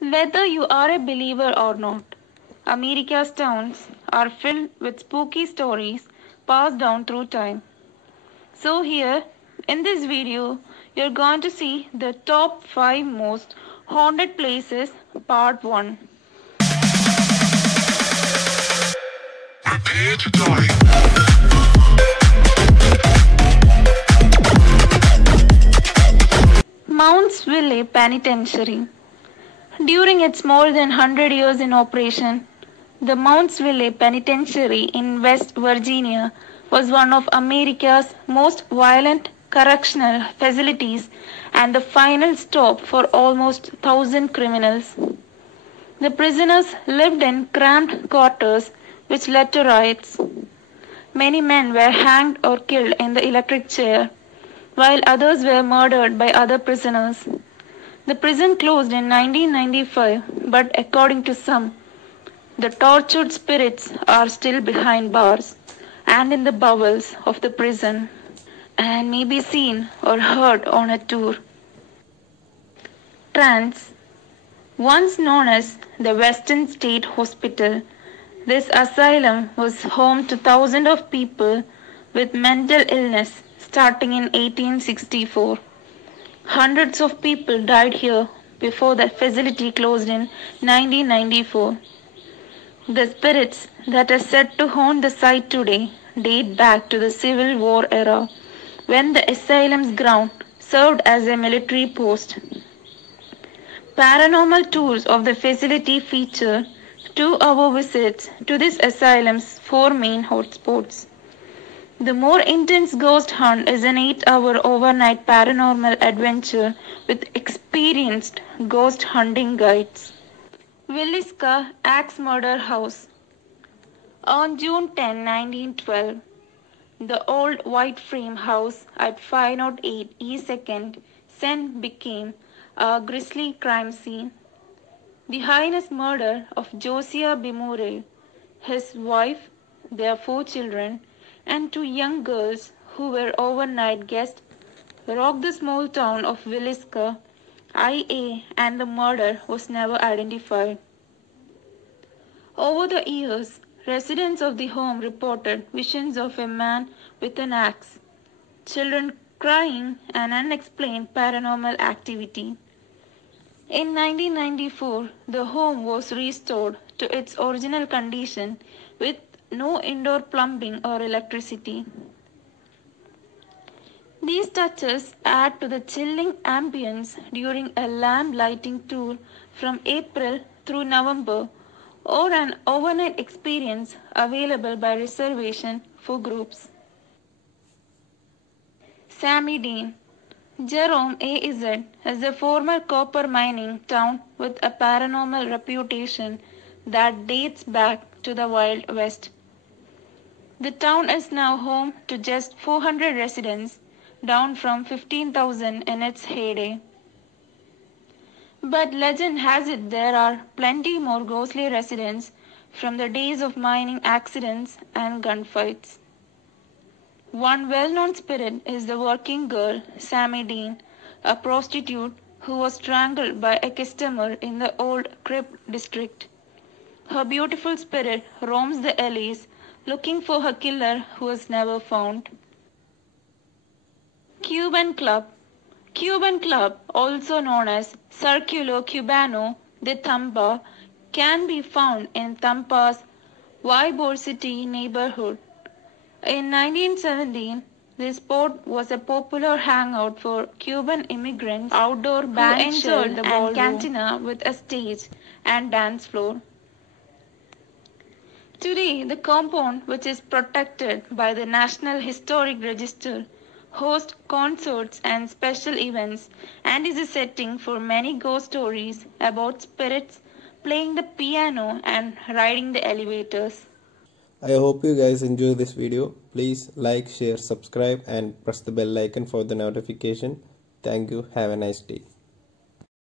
Whether you are a believer or not, America's towns are filled with spooky stories passed down through time. So here, in this video, you're going to see the top 5 most haunted places, part 1. Prepare to die. Mountsville Penitentiary. During its more than 100 years in operation, the Mountsville Penitentiary in West Virginia was one of America's most violent correctional facilities and the final stop for almost 1,000 criminals. The prisoners lived in cramped quarters which led to riots. Many men were hanged or killed in the electric chair, while others were murdered by other prisoners. The prison closed in 1995, but according to some, the tortured spirits are still behind bars and in the bowels of the prison and may be seen or heard on a tour. Trance. Once known as the Western State Hospital, this asylum was home to thousands of people with mental illness starting in 1864. Hundreds of people died here before the facility closed in 1994. The spirits that are said to haunt the site today date back to the Civil War era, when the asylum's ground served as a military post. Paranormal tours of the facility feature 2-hour visits to this asylum's 4 main hotspots. The more intense ghost hunt is an 8-hour overnight paranormal adventure with experienced ghost hunting guides. Villisca Axe Murder House. On June 10, 1912, the old white frame house at 508 East 2nd Sen became a grisly crime scene. The heinous murder of Josiah B. Murrell, his wife, their 4 children, and 2 young girls who were overnight guests rocked the small town of Villisca, IA, and the murder was never identified. Over the years, residents of the home reported visions of a man with an axe, children crying, and unexplained paranormal activity. In 1994, the home was restored to its original condition with no indoor plumbing or electricity. These touches add to the chilling ambience during a lamp lighting tour from April through November, or an overnight experience available by reservation for groups. Sammy Dean. Jerome, AZ, is a former copper mining town with a paranormal reputation that dates back to the Wild West. The town is now home to just 400 residents, down from 15,000 in its heyday. But legend has it there are plenty more ghostly residents from the days of mining accidents and gunfights. One well-known spirit is the working girl Sammy Dean, a prostitute who was strangled by a customer in the old Crypt district. Her beautiful spirit roams the alleys looking for her killer who was never found. Cuban Club. Cuban Club, also known as Circulo Cubano de Tampa, can be found in Tampa's Ybor City neighborhood. In 1917, this spot was a popular hangout for Cuban immigrants, outdoor band shell and cantina with a stage and dance floor. Today, the compound, which is protected by the National Historic Register, hosts concerts and special events and is a setting for many ghost stories about spirits playing the piano and riding the elevators. I hope you guys enjoy this video. Please like, share, subscribe and press the bell icon for the notification. Thank you. Have a nice day.